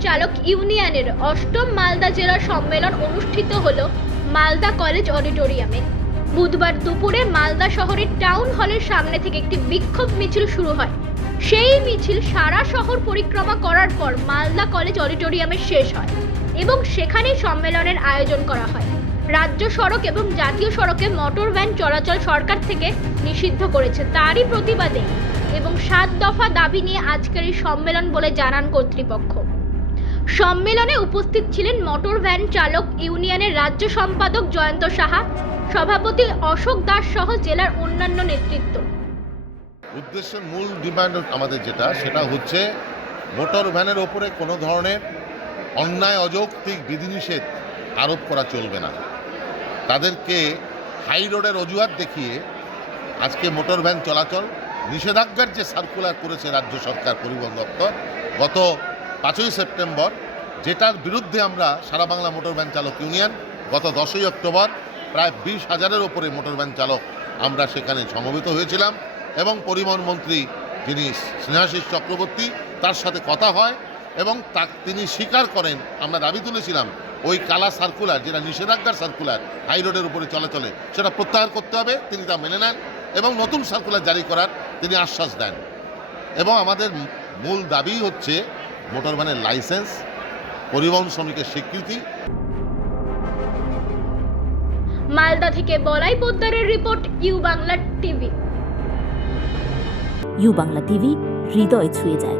চালক ইউনিয়নের অষ্টম মালদা জেলা সম্মেলন অনুষ্ঠিত হল মালদা কলেজ অডিটোরিয়ামে। বুধবার দুপুরে মালদা শহরের টাউন হলের সামনে থেকে একটি বিক্ষোভ মিছিল শুরু হয়। সেই মিছিল সারা শহর পরিক্রমা করার পর মালদা কলেজ অডিটোরিয়ামে শেষ হয় এবং সেখানেই সম্মেলনের আয়োজন করা হয়। রাজ্য সড়ক এবং জাতীয় সড়কে মোটর ভ্যান চলাচল সরকার থেকে নিষিদ্ধ করেছে তারই প্রতিবাদে এবং সাত দফা দাবি নিয়ে আজকের এই সম্মেলন বলে জানান কর্তৃপক্ষ। সম্মেলনে উপস্থিত ছিলেন মোটর ভ্যান চালক ইউনিয়নের রাজ্য সম্পাদক জয়ন্ত সাহা, সভাপতি অশোক দাস সহ জেলার অন্যান্য নেতৃত্ব। উদ্দেশ্যের মূল ডিমান্ড আমাদের যেটা, সেটা হচ্ছে মোটর ভ্যানের ওপরে কোনো ধরনের অন্যায়, অযৌক্তিক বিধিনিষেধ আরোপ করা চলবে না। তাদেরকে হাই রোডের অজুহাত দেখিয়ে আজকে মোটর ভ্যান চলাচল নিষেধাজ্ঞার যে সার্কুলার করেছে রাজ্য সরকার পরিবহন দপ্তর, গত পাঁচই সেপ্টেম্বর, যেটার বিরুদ্ধে আমরা সারা বাংলা মোটর ভ্যান চালক ইউনিয়ন গত দশই অক্টোবর প্রায় বিশ হাজারের ওপরে মোটর ভ্যান চালক আমরা সেখানে সমবেত হয়েছিলাম এবং পরিবহন মন্ত্রী যিনি স্নেহাশিস চক্রবর্তী, তার সাথে কথা হয় এবং তা তিনি স্বীকার করেন, আমরা দাবি তুলেছিলাম ওই কালা সার্কুলার যেটা নিষেধাজ্ঞার সার্কুলার হাই রোডের উপরে চলাচলে সেটা প্রত্যাহার করতে হবে তিনি তা মেনে নেন এবং নতুন সার্কুলার জারি করার তিনি আশ্বাস দেন। এবং আমাদের মূল দাবি হচ্ছে মোটর ভ্যানের লাইসেন্স পরিবহন শ্রমিকের স্বীকৃতি। মালদা থেকে Balai পোদ্দারের report U Bangla TV. U Bangla TV হৃদয় ছুঁয়ে যায়।